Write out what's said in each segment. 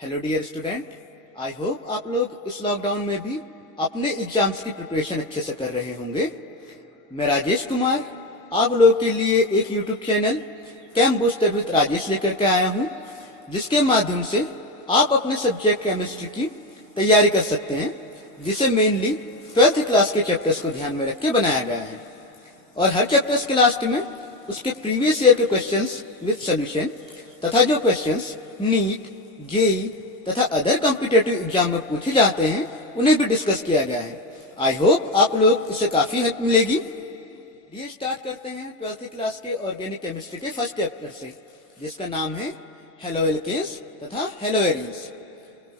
Hello dear student, I hope आप लोग इस लॉकडाउन में भी अपने एग्जाम्स की प्रिपरेशन अच्छे से कर रहे होंगे। मैं राजेश कुमार आप लोगों के लिए एक YouTube channel camp booster with Rajesh लेकर के आया हूं, जिसके माध्यम से आप अपने सब्जेक्ट केमिस्ट्री की तैयारी कर सकते हैं, जिसे मेनली 12th क्लास के चैप्टर्स को ध्यान में रख के बनाया गया है। और हर चैप्टर्स के लास्ट में उसके प्रीवियस ईयर के क्वेश्चंस विद सॉल्यूशन तथा जो क्वेश्चंस नीट, जेई तथा अदर कॉम्पिटिटिव एग्जाम में पूछे जाते हैं उन्हें भी डिस्कस किया गया है। आई होप आप लोग इससे काफी हेल्प मिलेगी। ये स्टार्ट करते हैं 12th क्लास के ऑर्गेनिक केमिस्ट्री के फर्स्ट चैप्टर से, जिसका नाम है हेलो एल्केन्स तथा हेलो एरीन्स।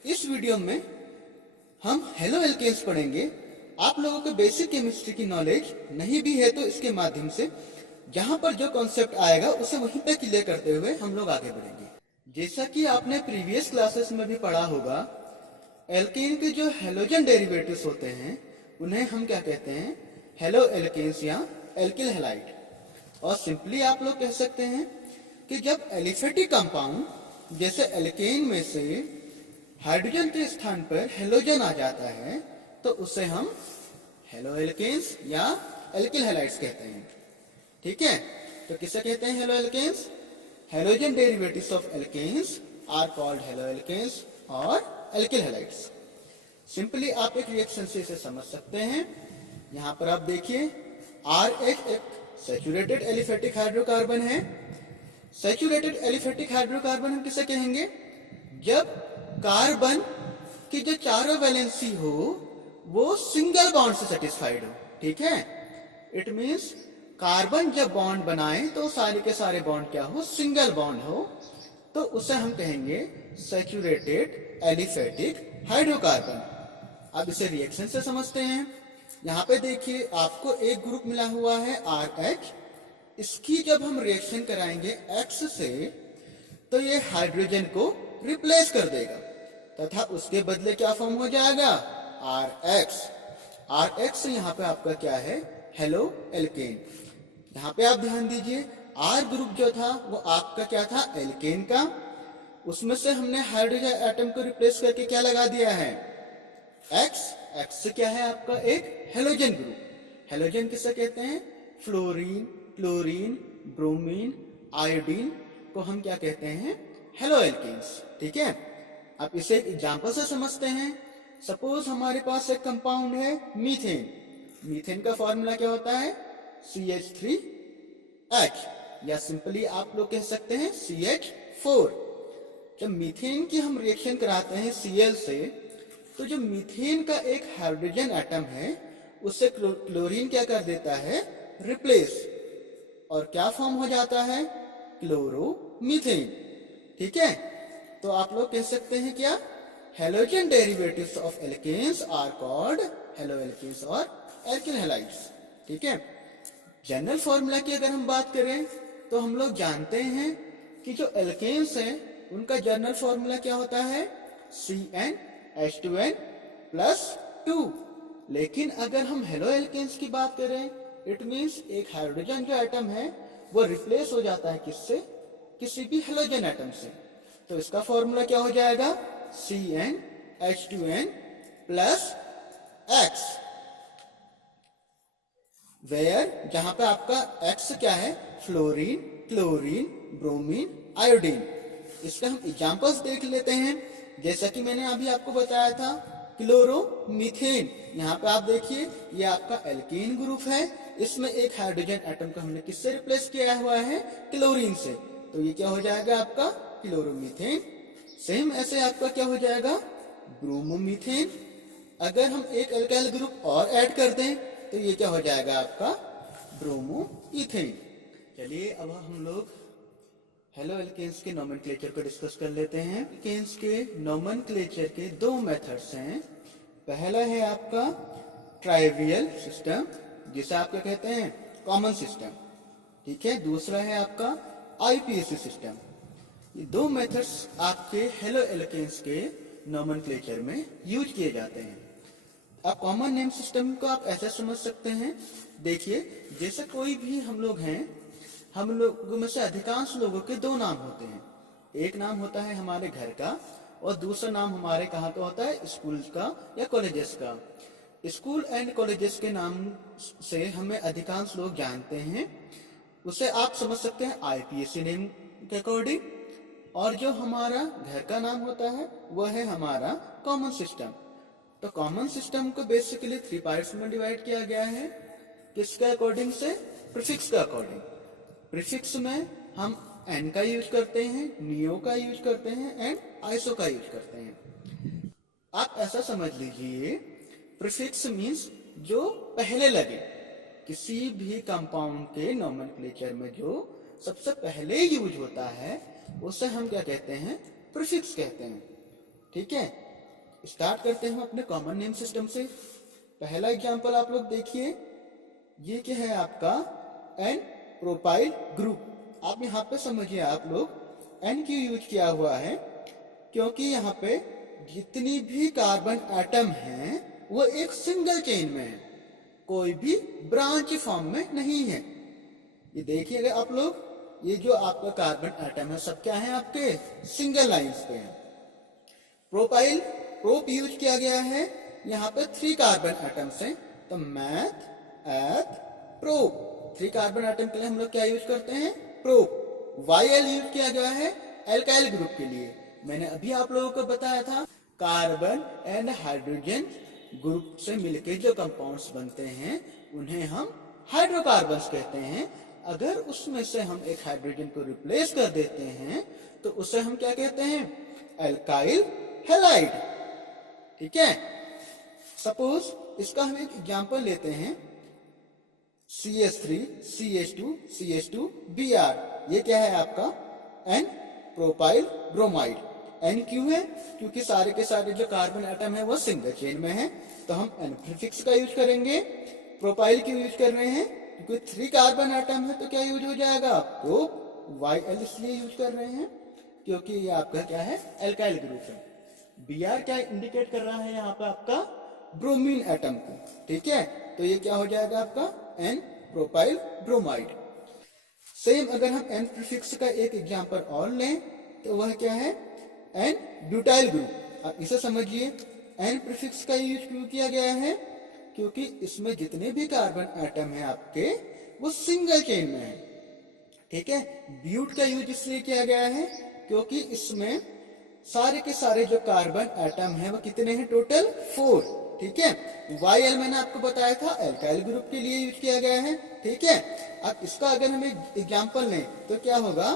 इस वीडियो में हम हेलो एल्केन्स पढ़ेंगे। आप लोगों को बेसिक केमिस्ट्री की नॉलेज नहीं भी है तो इसके माध्यम से जहां पर जो कॉन्सेप्ट आएगा उसे वहीं पे क्लियर करते हुए हम लोग आगे बढ़ेंगे। जैसा कि आपने प्रीवियस क्लासेस में भी पढ़ा होगा, एल्केन के जो हेलोजन डेरिवेटिव्स होते हैं उन्हें हम क्या कहते हैं, हेलो एल्केन्स या एल्किल हैलाइड। और सिंपली आप लोग कह सकते हैं कि जब एलिफेटिक कंपाउंड जैसे एल्केन में से हाइड्रोजन के स्थान पर हेलोजन आ जाता है तो उसे हम हेलो एल्केन्स या एल्किल हैलाइड्स कहते हैं। ठीक है, तो किसे कहते हैं haloalkanes? Halogen derivatives of alkanes are called haloalkanes और एल्किल हैलाइड्स। सिंपली आप एक रिएक्शन से इसे समझ सकते हैं। यहां पर आप देखिए RH एक सैचुरेटेड एलिफेटिक हाइड्रोकार्बन है। सैचुरेटेड एलिफेटिक हाइड्रोकार्बन हम किसे कहेंगे? जब कार्बन की जो चारों वैलेंसी हो वो सिंगल बॉन्ड से सेटिस्फाइड हो। ठीक है, इट मीन्स कार्बन जब बॉन्ड बनाए तो सारे के सारे बॉन्ड क्या हो, सिंगल बॉन्ड हो, तो उसे हम कहेंगे सैचुरेटेड एलिफेटिक हाइड्रोकार्बन। अब इसे रिएक्शन से समझते हैं। यहाँ पे देखिए आपको एक ग्रुप मिला हुआ है RH। इसकी जब हम रिएक्शन कराएंगे X से तो ये हाइड्रोजन को रिप्लेस कर देगा तथा उसके बदले क्या फॉर्म हो जाएगा, RH यहाँ पे आपका क्या है, हेलो एल्केन। यहाँ पे आप ध्यान दीजिए R ग्रुप जो था वो आपका क्या था, एल्केन का। उसमें से हमने हाइड्रोजन एटम को रिप्लेस करके क्या लगा दिया है, X से क्या है आपका एक हेलोजन ग्रुप। हेलोजन किसे कहते हैं? फ्लोरीन, क्लोरीन, ब्रोमीन, आयोडीन को हम क्या कहते हैं, हेलो एल्केन्स। ठीक है, अब इसे एक एग्जांपल से समझते हैं। सपोज हमारे पास एक कंपाउंड है मीथेन। मीथेन का फॉर्मूला क्या होता है, CH3H, या सिंपली आप लोग कह सकते हैं CH4। जब मीथेन की हम रिएक्शन कराते हैं Cl से तो जो मीथेन का एक हाइड्रोजन एटम है उससे क्लोरीन क्या कर देता है, रिप्लेस, और क्या फॉर्म हो जाता है, क्लोरोमीथेन। ठीक है, तो आप लोग कह सकते हैं क्या, halogen derivatives of alkanes are called haloalkanes और एल्किल हैलाइड्स। ठीक है, जनरल फॉर्मूला की अगर हम बात करें तो हम लोग जानते हैं कि जो एल्केन्स हैं उनका जनरल फॉर्मूला क्या होता है, CnH2n+2। लेकिन अगर हम हेलो एल्केन्स की बात करें, इट मीन्स एक हाइड्रोजन जो एटम है वो रिप्लेस हो जाता है किससे, किसी भी हेलोजन एटम से। तो इसका फॉर्मूला क्या हो जाएगा, CnH2n+X, वेयर जहां पे आपका X क्या है, फ्लोरीन, क्लोरीन, ब्रोमीन, आयोडीन। इसका हम एग्जांपल्स देख लेते हैं। जैसा कि मैंने अभी आपको बताया था क्लोरोमीथेन, यहाँ पे आप देखिए ये आपका एल्केन ग्रुप है। इसमें एक हाइड्रोजन एटम को हमने किससे रिप्लेस किया हुआ है, क्लोरीन से, तो ये क्या हो जाएगा आपका क्लोरोमीथेन। सेम ऐसे आपका क्या हो जाएगा, ब्रोमोमीथेन। अगर हम एक अल्काइल ग्रुप और ऐड कर दें तो ये क्या हो जाएगा आपका ब्रोमोइथेन। चलिए अब हम लोग हेलो एल्केन्स के नोमेनक्लेचर को डिस्कस कर लेते हैं। एल्केन्स के नोमेनक्लेचर के दो मेथड्स हैं। पहला है आपका ट्राइवियल सिस्टम, जिसे आप क्या कहते हैं, कॉमन सिस्टम। ठीक है, दूसरा है आपका IPAC सिस्टम। ये दो मेथड्स आपके हेलो एल्केन्स के नोमेनक्लेचर में यूज किए जाते हैं। अब कॉमन नेम सिस्टम को आप ऐसा समझ सकते हैं, देखिए जैसे कोई भी हम लोग हैं, हम लोगों में से अधिकांश लोगों के दो नाम होते हैं। एक नाम होता है हमारे घर का और दूसरा नाम हमारे कहाँ का होता है, स्कूल का या कॉलेजेस का। स्कूल एंड कॉलेजेस के नाम से हमें अधिकांश लोग जानते हैं, उसे आप समझ सकते हैं आईपीएससी नेम के अकॉर्डिंग। और जो हमारा घर का नाम होता है वह है हमारा कॉमन सिस्टम। तो कॉमन सिस्टम को बेसिकली 3 पार्ट्स में डिवाइड किया गया है। किसके अकॉर्डिंग से, प्रीफिक्स का अकॉर्डिंग। प्रीफिक्स में हम एन का यूज करते हैं, नियो का यूज करते हैं एंड आइसो का यूज करते हैं। आप ऐसा समझ लीजिए, प्रीफिक्स मीन्स जो पहले लगे, किसी भी कंपाउंड के नोमेनक्लेचर में जो सबसे पहले यूज होता है उसे हम क्या कहते हैं, प्रीफिक्स कहते हैं। ठीक है, स्टार्ट करते हैं अपने कॉमन नेम सिस्टम से। पहला एग्जांपल आप लोग देखिए, ये क्या है आपका एन प्रोपाइल ग्रुप। आप यहाँ पे समझिए, आप लोग एन क्यों यूज किया हुआ है, क्योंकि यहाँ पे जितनी भी कार्बन एटम हैं वो एक सिंगल चेन में है, कोई भी ब्रांच फॉर्म में नहीं है। ये देखिएगा आप लोग, ये जो आपका कार्बन एटम है सब क्या है, आपके सिंगल लाइंस पे है। प्रोपाइल प्रोप यूज किया गया है, यहाँ पे 3 कार्बन एटम्स हैं, तो मैथ एथ प्रोप। 3 कार्बन एटम के लिए हम लोग क्या यूज करते हैं, प्रोप। वाईएल यूज किया गया है एल्काइल ग्रुप के लिए। मैंने अभी आप लोगों को बताया था, कार्बन एंड हाइड्रोजन ग्रुप से मिलके जो कंपाउंड्स बनते हैं उन्हें हम हाइड्रोकार्बन्स कहते हैं। अगर उसमें से हम एक हाइड्रोजन को रिप्लेस कर देते हैं तो उसे हम क्या कहते हैं, एल्काइल हैलाइड। ठीक है, सपोज इसका हम एक एग्जांपल लेते हैं, CH3 CH2 CH2 Br। ये क्या है आपका एन प्रोपाइल ब्रोमाइड। एन क्यों है, क्योंकि सारे के सारे जो कार्बन एटम है वो सिंगल चेन में है, तो हम एन प्रीफिक्स का यूज करेंगे। प्रोपाइल क्यों यूज कर रहे हैं, क्योंकि 3 कार्बन एटम है तो क्या यूज हो जाएगा, प्रोप। वाईएल इसलिए यूज कर रहे हैं क्योंकि ये आपका क्या है, एल्काइल ग्रुप है। Br क्या इंडिकेट कर रहा है यहाँ पे, आपका ब्रोमीन एटम को। ठीक है, तो ये क्या हो जाएगा आपका एन प्रोपाइल ब्रोमाइड। सेम अगर हम एन प्रीफिक्स का एक एग्जांपल और लें तो वह क्या है, एन ब्यूटाइल ग्रुप। अब इसे समझिए, एन प्रीफिक्स का यूज क्यों किया गया है, क्योंकि इसमें जितने भी कार्बन एटम है आपके वो सिंगल चेन में है। ठीक है, ब्यूट का यूज इसलिए किया गया है क्योंकि इसमें सारे के सारे जो कार्बन एटम है वो कितने हैं, टोटल 4। ठीक है, वाईएल मैंने आपको बताया था एल्काइल ग्रुप के लिए यूज किया गया है। ठीक है, अब इसका अगर हम एक एग्जांपल लें तो क्या होगा,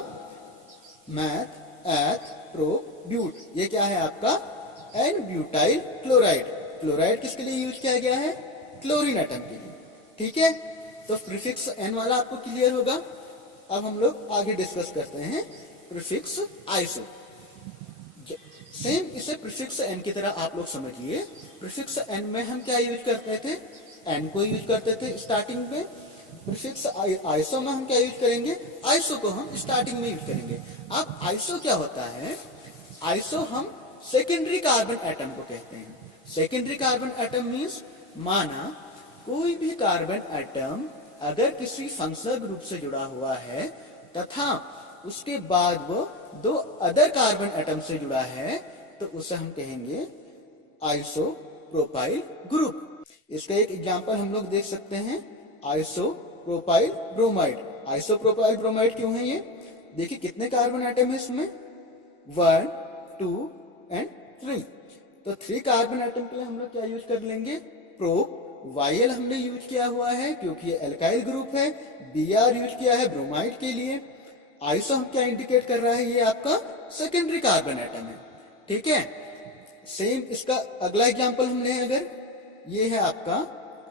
मैथ एथ प्रो ब्यूट। ये क्या है आपका एन ब्यूटाइल क्लोराइड। क्लोराइड किसके लिए यूज किया गया है, क्लोरीन एटम के लिए। ठीक है, तो प्रीफिक्स एन वाला आपको क्लियर होगा। अब हम लोग आगे डिस्कस करते हैं प्रीफिक्स आइसो। सेम इसे प्रीफिक्स एन की तरह आप लोग समझिए। प्रीफिक्स एन में हम क्या यूज करते थे, एन को यूज करते थे स्टार्टिंग में। प्रीफिक्स आइसो में हम क्या यूज करेंगे, आइसो को हम स्टार्टिंग में यूज करेंगे। अब आइसो क्या होता है, आइसो हम सेकेंडरी कार्बन एटम को कहते हैं। सेकेंडरी कार्बन एटम मीन्स, माना कोई भी कार्बन एटम अगर किसी फंक्शनल ग्रुप से जुड़ा हुआ है तथा उसके बाद वो 2 अदर कार्बन एटम से जुड़ा है तो उसे हम कहेंगे आइसो प्रोपाइल ग्रुप। इसका एक एग्जांपल हम लोग देख सकते हैं, iso propyl bromide. Iso propyl bromide क्यों है, ये देखिए कितने कार्बन एटम है इसमें, 1 2 एंड 3। तो 3 कार्बन एटम के लिए हम लोग क्या यूज कर लेंगे, प्रो। वाईएल हमने यूज किया हुआ है क्योंकि ये एल्काइल ग्रुप है। Br यूज किया है ब्रोमाइड के लिए। आइसो हम क्या इंडिकेट कर रहा है, ये आपका सेकेंडरी कार्बन एटम है। ठीक है, सेम इसका अगला एग्जांपल हमने अगर, ये है आपका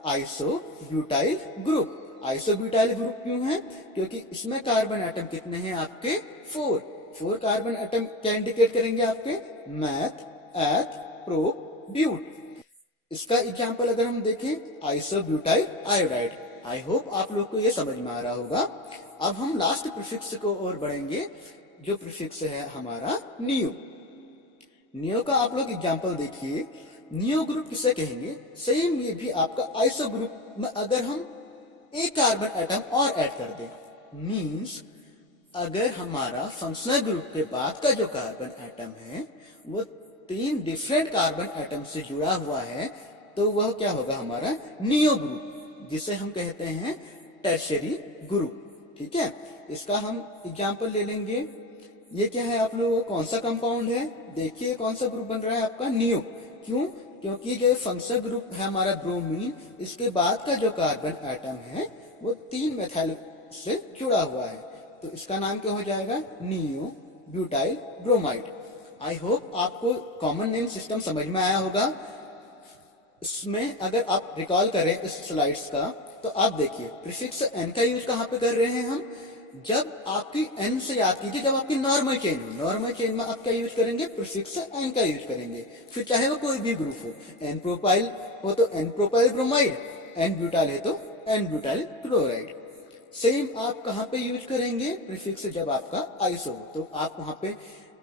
iso butyl group. Iso butyl group क्यों है, क्योंकि इसमें कार्बन एटम कितने हैं आपके, 4 कार्बन एटम क्या इंडिकेट करेंगे आपके, मैथ एथ प्रो ब्यूट। इसका एग्जांपल अगर हम देखें, आइसो ब्यूटाइल आयोडाइड। आई होप आप लोग को ये समझ में आ रहा होगा। अब हम लास्ट प्रीफिक्स को और बढ़ेंगे, जो प्रीफिक्स है हमारा नियो। नियो का आप लोग एग्जांपल देखिए, नियो ग्रुप किसे कहेंगे, सेम ये भी आपका आइसो ग्रुप में अगर हम एक कार्बन एटम और ऐड कर दें, मींस अगर हमारा फंक्शनल ग्रुप के बाद का जो कार्बन एटम है वो 3 डिफरेंट कार्बन एटम से जुड़ा हुआ है तो वह क्या होगा, हमारा नियो ग्रुप, जिसे हम कहते हैं टर्शियरी ग्रुप। ठीक है, इसका हम एग्जांपल ले लेंगे। ये क्या है आप लोगों को, कौन सा कंपाउंड है, देखिए कौन सा ग्रुप बन रहा है आपका, नियो। क्यों, क्योंकि जो फंक्शनल ग्रुप है हमारा ब्रोमीन, इसके बाद का जो कार्बन एटम है वो 3 मेथाइल से जुड़ा हुआ है, तो इसका नाम क्या हो जाएगा, neo butyl bromide. I hope आपको कॉमन नेम सिस्टम समझ में आया होगा। इसमें अगर आप रिकॉल करें इस स्लाइड्स का, तो आप देखिए प्रीफिक्स एन का यूज कहाँ पे कर रहे हैं हम, जब आपकी एन से याद कीजिए, जब आपकी नॉर्मल चेन हो, नॉर्मल चेन में आप क्या यूज करेंगे, प्रीफिक्स एन का यूज करेंगे। फिर चाहे वो कोई भी ग्रुप हो, एन प्रोपाइल हो तो n propyl bromide, n butyl है तो एन ब्यूटाइल क्लोराइड। सेम आप कहाँ पे यूज करेंगे, प्रीफिक्स जब आपका आइसो हो तो आप वहां पे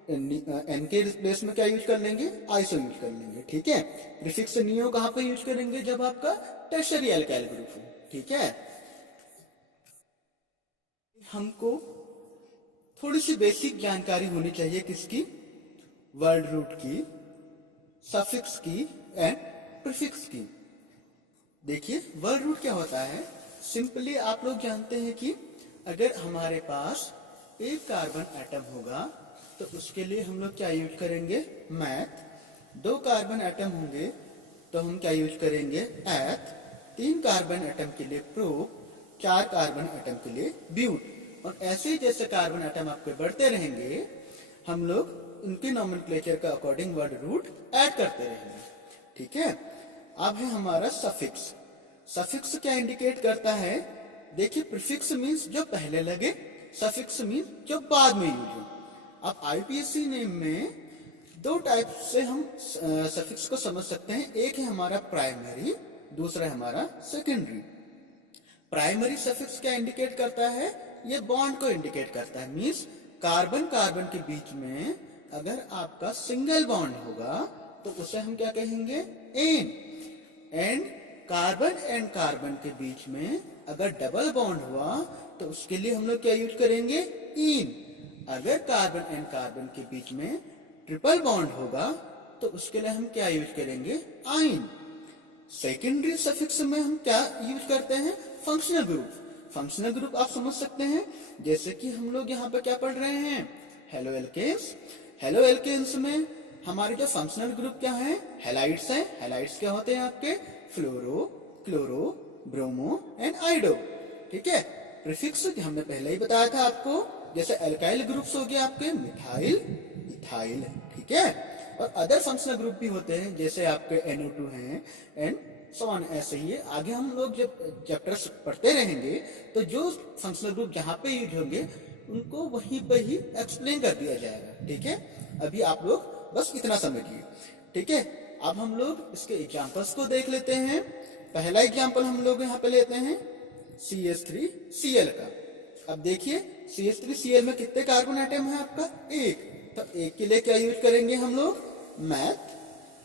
एन के प्लेस में क्या यूज कर लेंगे, आइसो यूज कर लेंगे। ठीक है, प्रीफिक्स नियो कहाँ पे यूज करेंगे, जब आपका टर्शियरी अल्काइल ग्रुप हो। ठीक है, हमको थोड़ी सी बेसिक जानकारी होनी चाहिए किसकी, वर्ड रूट की, सफिक्स की एंड प्रीफिक्स की। देखिए वर्ड रूट क्या होता है, सिंपली आप लोग जानते हैं कि अगर हमारे पास एक कार्बन एटम होगा तो उसके लिए हम लोग क्या यूज करेंगे, मैथ। 2 कार्बन एटम होंगे तो हम क्या यूज करेंगे, एथ। 3 कार्बन एटम के लिए प्रो, 4 कार्बन एटम के लिए ब्यूट। और ऐसे ही जैसे कार्बन एटम आपके बढ़ते रहेंगे, हम लोग उनके नॉमेनक्लेचर का अकॉर्डिंग वर्ड रूट ऐड करते रहेंगे। ठीक है, अब है हमारा सफिक्स। सफिक्स क्या इंडिकेट करता है, देखिए प्रीफिक्स मींस जो पहले लगे, सफिक्स मींस जो बाद में यूज हो। अब आईपीएससी नेम में 2 टाइप से हम सफिक्स को समझ सकते हैं, एक है हमारा प्राइमरी, दूसरा है हमारा सेकेंडरी। प्राइमरी सफिक्स क्या इंडिकेट करता है, ये बॉन्ड को इंडिकेट करता है, मींस कार्बन कार्बन के बीच में अगर आपका सिंगल बॉन्ड होगा तो उसे हम क्या कहेंगे, n. And carbon and carbon के बीच में अगर डबल बॉन्ड हुआ तो उसके लिए हम लोग क्या यूज करेंगे, इन। अगर कार्बन एंड कार्बन के बीच में ट्रिपल बॉन्ड होगा तो उसके लिए हम क्या यूज करेंगे, आइन। सेकेंडरी सफिक्स में हम क्या यूज करते हैं, फंक्शनल ग्रुप। फंक्शनल ग्रुप आप समझ सकते हैं, जैसे कि हम लोग यहाँ पर क्या पढ़ रहे हैं, हेलो एल्केन्स। हेलो एल्केन्स में हमारे जो फंक्शनल ग्रुप क्या है, हेलाइड्स हैं। हेलाइड्स क्या होते हैं आपके, फ्लोरो, क्लोरो, ब्रोमो एंड आइडो। ठीक है, प्रीफिक्स हमने पहले ही बताया था आपको, जैसे अल्काइल ग्रुप्स हो गए आपके मिथाइल, इथाइल। ठीक है, और अदर फंक्शनल ग्रुप भी होते हैं, जैसे आपके NO2 हैं एंड सो ऑन। ऐसे ही आगे हम लोग जब चैप्टर्स पढ़ते रहेंगे तो जो फंक्शनल ग्रुप जहाँ पे यूज होंगे उनको वहीं पे ही एक्सप्लेन कर दिया जाएगा। ठीक है, अभी आप लोग बस इतना समझिए। ठीक है, अब हम लोग इसके एग्जांपल्स को देख लेते हैं। पहला एग्जांपल हम लोग यहाँ पे लेते हैं CH3Cl का। अब देखिए CH3Cl में कितने कार्बन एटम है आपका, एक। तो एक के लिए क्या यूज करेंगे हम लोग, मैथ।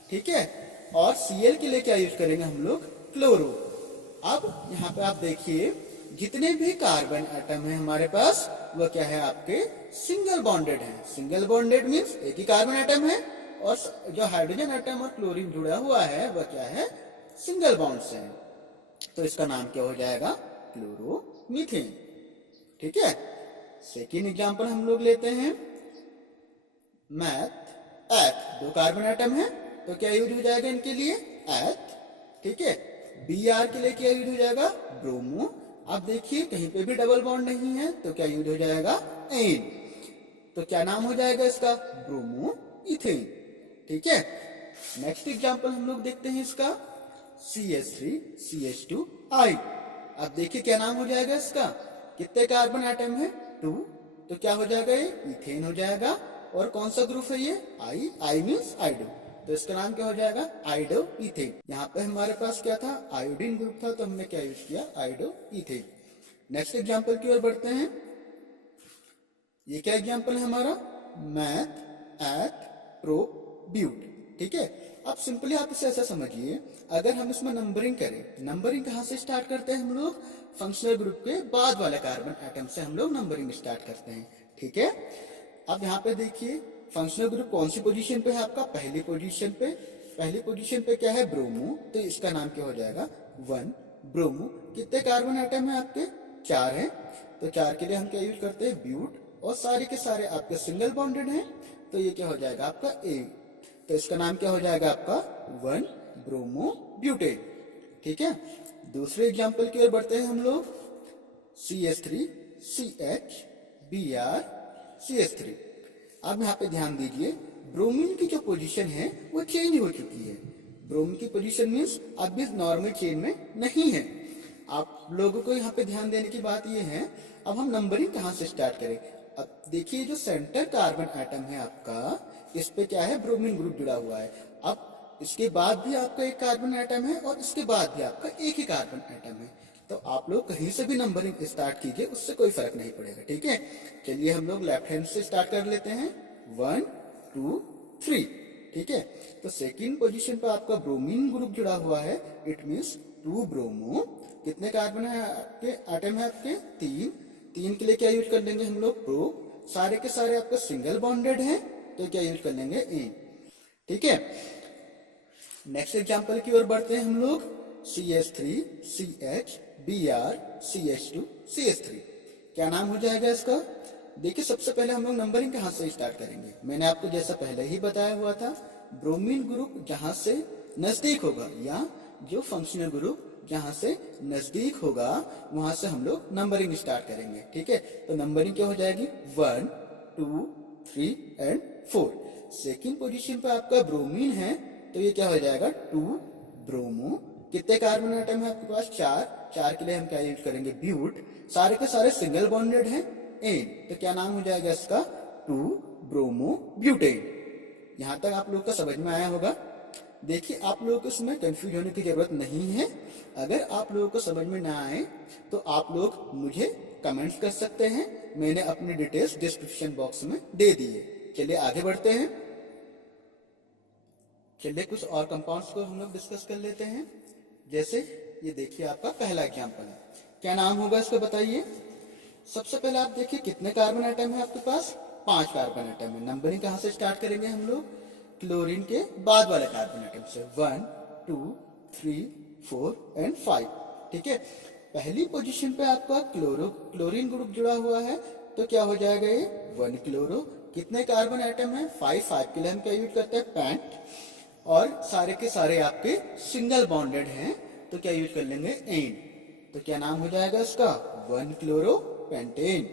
ठीक है, और Cl के लिए क्या यूज करेंगे हम लोग, क्लोरो। अब यहाँ पे आप देखिए जितने भी कार्बन एटम है हमारे पास वह क्या है आपके सिंगल बॉन्डेड है। सिंगल बॉन्डेड मीन्स एक ही कार्बन एटम है, और जो हाइड्रोजन एटम और क्लोरीन जुड़ा हुआ है वह क्या है, सिंगल बॉन्ड से है। तो इसका नाम क्या हो जाएगा, क्लोरोमीथेन। ठीक है, सेकेंड एग्जांपल हम लोग लेते हैं मैथ एथ। 2 कार्बन एटम है तो क्या यूज हो जाएगा इनके लिए, एथ। ठीक है, Br के लिए क्या यूज हो जाएगा, ब्रोमो। अब देखिए कहीं पे भी डबल बॉन्ड नहीं है तो क्या यूज हो जाएगा, एन। तो क्या नाम हो जाएगा इसका, ब्रोमो इथेन। ठीक है, नेक्स्ट एग्जांपल हम लोग देखते हैं इसका CH3CH2I। अब देखिए क्या नाम हो जाएगा इसका, कितने कार्बन एटम है, 2। तो क्या हो जाएगा, ये इथेन हो जाएगा। और कौन सा ग्रुप है ये, आई मीन्स आइडो। तो इसका नाम क्या हो जाएगा, आइडो इथेन। यहाँ पे हमारे पास क्या था, आयोडीन ग्रुप था तो हमने क्या यूज किया, आइडो इथेन। नेक्स्ट एग्जांपल की ओर बढ़ते हैं। ये क्या एग्जांपल है हमारा, मैथ एथ प्रो ब्यूट। ठीक है, अब सिंपली आप इसे ऐसा समझिए, अगर हम इसमें नंबरिंग करें, नंबरिंग कहाँ से स्टार्ट करते हैं हम लोग, फंक्शनल ग्रुप के बाद वाले कार्बन एटम से हम लोग नंबरिंग स्टार्ट करते हैं। ठीक है, अब यहाँ पे देखिए फंक्शनल ग्रुप कौन सी पोजीशन पे है आपका? पहली पोजीशन पे। पहली पोजीशन पे क्या है? ब्रोमो, तो इसका नाम क्या हो जाएगा? 1 ब्रोमो। कितने कार्बन आइटम है आपके? 4 हैं, तो 4 के लिए हम क्या यूज करते हैं? ब्यूट। और सारे के सारे आपके सिंगल बॉन्डेड हैं, तो ये क्या हो जाएगा आपका? ए। तो इसका नाम क्या हो जाएगा आपका? 1 ब्रोमो ब्यूटेन। ठीक है, दूसरे एग्जाम्पल की ओर बढ़ते हैं हम लोग। CH3 CH Br CH3। अब यहाँ पे ध्यान दीजिए, ब्रोमीन की जो पोजीशन है वो चेंज हो चुकी है। ब्रोमीन की पोजीशन मीन्स अब भी नॉर्मल चेन में नहीं है। आप लोगों को यहाँ पे ध्यान देने की बात ये है, अब हम नंबरिंग कहाँ से स्टार्ट करें? अब देखिए, जो सेंटर कार्बन एटम है आपका, इस पे क्या है? ब्रोमीन ग्रुप जुड़ा हुआ है। अब इसके बाद भी आपका एक कार्बन एटम है और इसके बाद भी आपका एक ही कार्बन एटम है, तो आप लोग कहीं से भी नंबरिंग स्टार्ट कीजिए, उससे कोई फर्क नहीं पड़ेगा। ठीक है, चलिए हम लोग लेफ्ट हैंड से स्टार्ट कर लेते हैं। 1 2 3। ठीक है, तो सेकंड पोजीशन पे आपका ब्रोमीन ग्रुप जुड़ा हुआ है, इट मीन्स 2 ब्रोमो। कितने कार्बन है आपके? एटम है आपके 3। 3 के लिए क्या यूज कर लेंगे हम लोग? प्रो। सारे के सारे आपका सिंगल बॉन्डेड है, तो क्या यूज कर लेंगे? इन। ठीक है, नेक्स्ट एग्जाम्पल की ओर बढ़ते हैं हम लोग। CH3 CH Br CH2 CH3। क्या नाम हो जाएगा इसका? देखिए, सबसे पहले हम लोग नंबरिंग कहाँ से स्टार्ट करेंगे? मैंने आपको जैसा पहले ही बताया हुआ था, ब्रोमीन ग्रुप जहां से नजदीक होगा या जो फंक्शनल ग्रुप जहां से नजदीक होगा वहां से हम लोग नंबरिंग स्टार्ट करेंगे। ठीक है, तो नंबरिंग क्या हो जाएगी? 1 2 3 एंड 4। सेकेंड पोजीशन पे आपका ब्रोमीन है, तो ये क्या हो जाएगा? 2 ब्रोमो। कितने कार्बन आइटम है आपके पास? 4। 4 के लिए हम क्या यूज करेंगे? ब्यूट। सारे के सारे सिंगल बॉन्डेड हैं, एन, तो क्या नाम हो जाएगा इसका? 2 ब्रोमो ब्यूटेन। यहां तक आप लोग को समझ में आया होगा। देखिए, आप लोगों को इसमें कंफ्यूज होने की जरूरत नहीं है। अगर आप लोगों को समझ में ना आए तो आप लोग मुझे कमेंट्स कर सकते हैं, मैंने अपनी डिटेल्स डिस्क्रिप्शन बॉक्स में दे दी है। चलिए आगे बढ़ते हैं। चलिए कुछ और कंपाउंड्स को हम लोग डिस्कस कर लेते हैं। जैसे ये देखिए, आपका पहला एग्जांपल है, क्या नाम होगा इसका बताइए? सबसे पहले आप देखिए, कितने कार्बन आइटम है आपके पास? 5 कार्बन आइटम है। नंबरिंग कहाँ से स्टार्ट करेंगे हम लोग? क्लोरीन के बाद वाले कार्बन आइटम से। 1 2 3 4 एंड 5। ठीक है, पहली पोजीशन पे आपका क्लोरीन ग्रुप जुड़ा हुआ है, तो क्या हो जाएगा? ये 1 क्लोरो। कितने कार्बन आइटम है? 5। 5 के लिए हम क्या यूज करते हैं? पैंट। और सारे के सारे आपके सिंगल बॉन्डेड हैं, तो क्या यूज कर लेंगे? एन। तो क्या नाम हो जाएगा इसका? 1 क्लोरो पेंटेन।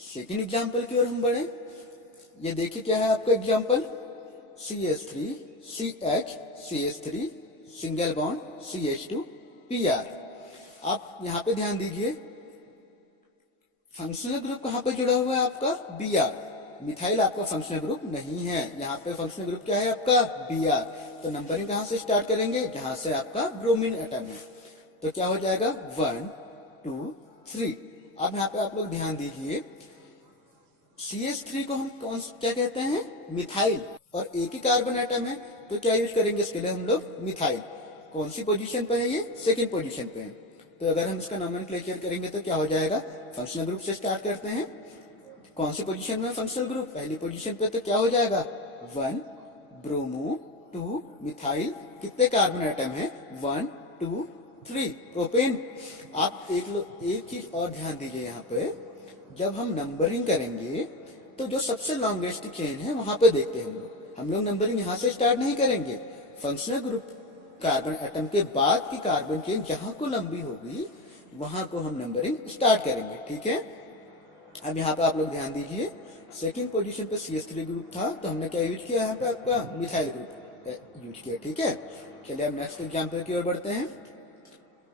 सेकेंड एग्जाम्पल की ओर हम बढ़े। ये देखिए, क्या है आपका example? CH3 CH CH3 single bond CH2 Br। आप यहां पे ध्यान दीजिए, फंक्शनल ग्रुप कहां पे जुड़ा हुआ है आपका? Br। मिथाइल आपका फंक्शनल ग्रुप नहीं है, यहाँ पे फंक्शनल ग्रुप क्या है आपका? Br। तो नंबरिंग कहां से स्टार्ट करेंगे? जहां से आपका ब्रोमीन एटम है, तो क्या हो जाएगा? 1 2 3। अब यहाँ पे आप लोग ध्यान दीजिए, CH3 को हम क्या कहते हैं? मिथाइल। और एक ही कार्बन एटम है, तो क्या यूज करेंगे इसके लिए हम लोग? मिथाइल। कौन सी पोजीशन पे है ये? सेकेंड पोजीशन पे है। तो अगर हम इसका नोमेनक्लेचर करेंगे तो क्या हो जाएगा? फंक्शनल ग्रुप से स्टार्ट करते हैं। कौन सी पोजीशन में फंक्शनल ग्रुप? पहली पोजीशन पे, तो क्या हो जाएगा? 1 ब्रोमो 2 मिथाइल। कितने कार्बन आइटम है? 1 2 3 प्रोपेन। आप एक चीज और ध्यान दीजिए, यहाँ पे जब हम नंबरिंग करेंगे तो जो सबसे लॉन्गेस्ट चेन है वहां पे देखते हैं हम लोग नंबरिंग यहाँ से स्टार्ट नहीं करेंगे। फंक्शनल ग्रुप कार्बन एटम के बाद की कार्बन चेन जहां को लंबी होगी वहां को हम नंबरिंग स्टार्ट करेंगे। ठीक है, अब यहाँ पे आप लोग ध्यान दीजिए, सेकंड पोजीशन पे CH3 ग्रुप था, तो हमने क्या यूज किया? यहाँ पे आपका मिथाइल ग्रुप यूज किया। ठीक है, चलिए अब नेक्स्ट एग्जाम्पल की ओर बढ़ते हैं।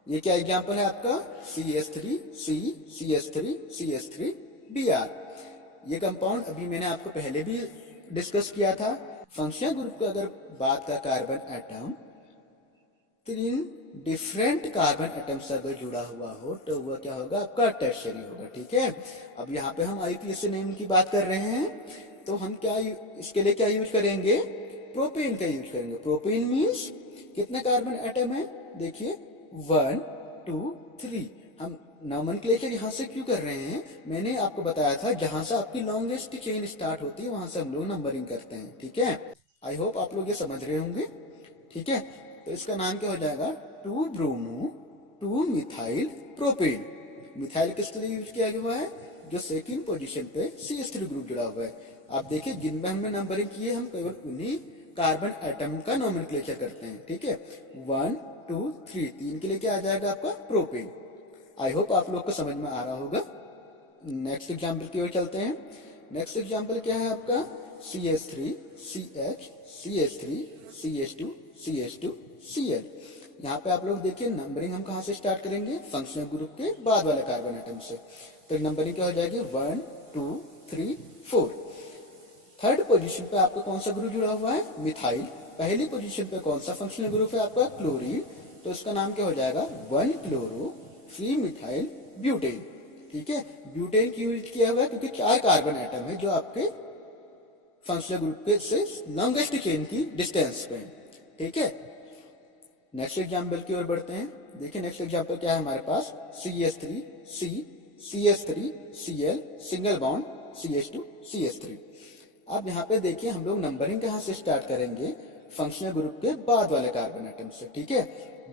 ये क्या एग्जाम्पल है आपका? CH3 C CH3 CH3 Br। ये कंपाउंड अभी मैंने आपको पहले भी डिस्कस किया था। फंक्शनल ग्रुप का अगर बात का carbon atom 3 different carbon atom से अगर जुड़ा हुआ हो तो वह क्या होगा? आपका टर्शियरी होगा। ठीक है, अब यहाँ पे हम IUPAC नेम की बात कर रहे हैं, तो हम क्या इसके लिए क्या यूज करेंगे? प्रोपेन का यूज करेंगे। प्रोपेन मीन्स कितने कार्बन एटम है? देखिए 1 2 3। हम नॉमेनक्लेचर यहाँ से क्यों कर रहे हैं, मैंने आपको बताया था जहां से आपकी लॉन्गेस्ट चेन स्टार्ट होती है वहां से हम लोग नंबरिंग करते हैं। ठीक है, आई होप आप लोग ये समझ रहे होंगे। ठीक है, तो इसका नाम क्या हो जाएगा, 2 ब्रोमो 2 मिथाइल प्रोपेन। मिथाइल किस लिए यूज किया हुआ है, जो सेकंड पोजीशन पे CH3 ग्रुप जुड़ा हुआ है। आप देखिए जिनमें हमने नंबरिंग की है हम केवल उन्हीं कार्बन एटम का नॉमेनक्लेचर करते हैं। ठीक है, 1 2 3 3 के लिए क्या आ जाएगा आपका प्रोपेन। आई होप आप लोग को समझ में आ रहा होगा। नेक्स्ट एग्जाम्पल की ओर चलते हैं। नेक्स्ट एग्जाम्पल क्या है आपका, CH3 CH CH3 CH2 CH2 Cl। यहाँ पे आप लोग देखिए नंबरिंग हम कहाँ से स्टार्ट करेंगे, फंक्शनल ग्रुप के बाद वाले कार्बन एटम से। तो नंबरिंग क्या हो जाएगी, 1 2 3 4। थर्ड पोजीशन पे आपका कौन सा ग्रुप जुड़ा हुआ है, मिथाइल। पहली पोजीशन पे कौन सा फंक्शनल ग्रुप है आपका, क्लोरीन। तो इसका नाम क्या हो जाएगा, 1 क्लोरो 3 मिथाइल ब्यूटेन। ठीक है, ब्यूटेन क्यों यूज किया हुआ है, क्योंकि 4 कार्बन एटम है जो आपके फंक्शनल ग्रुप पे से लॉन्गेस्ट चेन की डिस्टेंस पे है। ठीक है, नेक्स्ट एग्जाम्पल की ओर बढ़ते हैं। देखिए नेक्स्ट एग्जाम्पल क्या है हमारे पास, CH3 C CH3 Cl single bond CH2 CH3। अब यहाँ पे देखिए हम लोग नंबरिंग कहाँ से स्टार्ट करेंगे, फंक्शनल ग्रुप के बाद वाले कार्बन एटम से। ठीक है,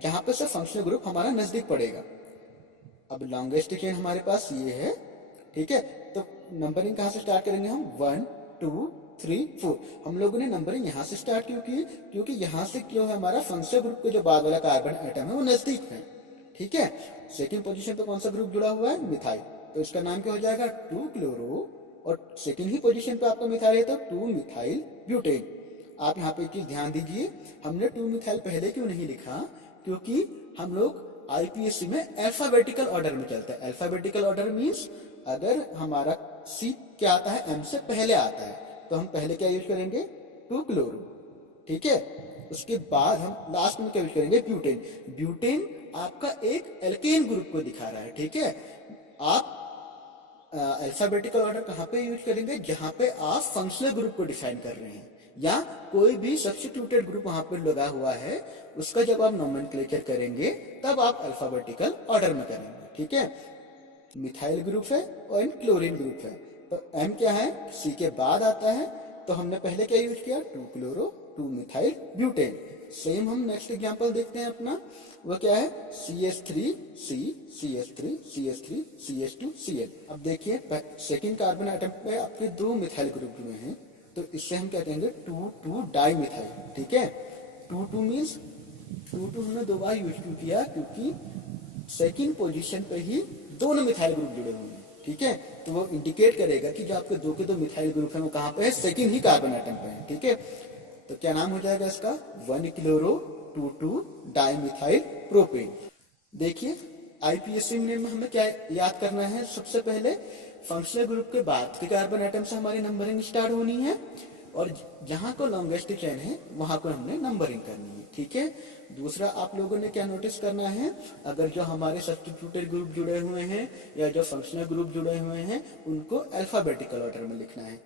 जहां पे से फंक्शनल ग्रुप हमारा नजदीक पड़ेगा। अब लॉन्गेस्ट चेन हमारे पास ये है। ठीक है, तो नंबरिंग कहाँ से स्टार्ट करेंगे हम, 1 2 3 4। हम लोगों ने नंबरिंग यहाँ से स्टार्ट क्यों की, क्योंकि यहाँ से क्यों है हमारा फंक्शनल ग्रुप के जो बाद वाला कार्बन एटम है वो नजदीक है। ठीक है, सेकेंड पोजीशन पे कौन सा ग्रुप जुड़ा हुआ है, मिथाइल। तो इसका नाम क्या हो जाएगा, 2 क्लोरो, और सेकेंड ही पोजीशन पे आपका मिथाइल है तो 2 मिथाइल ब्यूटेन। आप यहाँ पे एक चीज ध्यान दीजिए, हमने 2 मिथाइल पहले क्यों नहीं लिखा, क्योंकि हम लोग IPSC में अल्फाबेटिकल ऑर्डर में चलता है। अल्फाबेटिकल ऑर्डर मींस अगर हमारा C क्या आता है, M से पहले आता है, तो हम पहले क्या यूज करेंगे, 2 क्लोरो। ठीक है, उसके बाद हम लास्ट में क्या यूज करेंगे, ब्यूटेन। ब्यूटेन आपका एक एल्केन ग्रुप को दिखा रहा है। ठीक है, आप अल्फाबेटिकल ऑर्डर कहाँ पे यूज करेंगे, जहां पे आप फंक्शनल ग्रुप को डिफाइन कर रहे हैं या कोई भी सब्स्टिट्यूटेड ग्रुप वहां पर लगा हुआ है, उसका जब आप नोमेनक्लेचर करेंगे तब आप अल्फाबेटिकल ऑर्डर में करेंगे। ठीक है, मिथाइल ग्रुप है और क्लोरीन ग्रुप है, तो M क्या है, C के बाद आता है, तो हमने पहले क्या यूज किया, 2 क्लोरो 2 मिथाइल ब्यूटेन। सेम हम नेक्स्ट एग्जांपल देखते हैं अपना, वो क्या है, CH3 C CH3 CH3 CH2 Cl। अब देखिए सेकेंड कार्बन एटम पे आपके 2 मिथाइल ग्रुप जुड़े हैं, तो इससे हम क्या कहेंगे, 2 डाई मिथाइल। ठीक है, 2 मीन्स 2 हमने 2 बार यूज क्यों किया, क्योंकि सेकेंड पोजीशन पे ही दोनों मिथाइल ग्रुप जुड़े हुए हैं। ठीक है, तो वो इंडिकेट करेगा कि जो आपके 2 के 2 मिथाइल ग्रुप है वो कहाँ पे है, सेकेंड ही कार्बन एटम पे है। ठीक है, तो क्या नाम हो जाएगा इसका, 1 क्लोरो 2 डाई मिथाइल प्रोपेन। देखिए IPSC में हमें क्या याद करना है, सबसे पहले फंक्शनल ग्रुप के बाद के कार्बन एटम से हमारी नंबरिंग स्टार्ट होनी है, और जहां को लॉन्गेस्ट चेन है वहां को हमने नंबरिंग करनी है। ठीक है, दूसरा आप लोगों ने क्या नोटिस करना है, अगर जो हमारे सब्स्टिट्यूटेड ग्रुप जुड़े हुए हैं या जो फंक्शनल ग्रुप जुड़े हुए हैं उनको अल्फाबेटिकल ऑर्डर में लिखना है।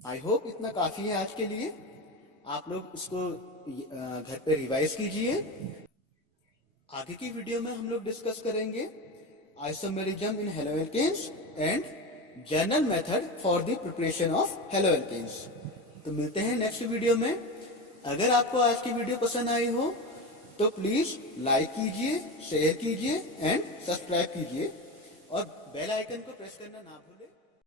आई होप इतना काफी है आज के लिए, आप लोग इसको घर पे रिवाइज कीजिए। आगे की वीडियो में हम लोग डिस्कस करेंगे isomerism in haloalkanes and general method for the preparation of haloalkanes. तो मिलते हैं नेक्स्ट वीडियो में। अगर आपको आज की वीडियो पसंद आई हो तो प्लीज लाइक कीजिए, शेयर कीजिए एंड सब्सक्राइब कीजिए, और बेल आइकन को प्रेस करना ना भूलें।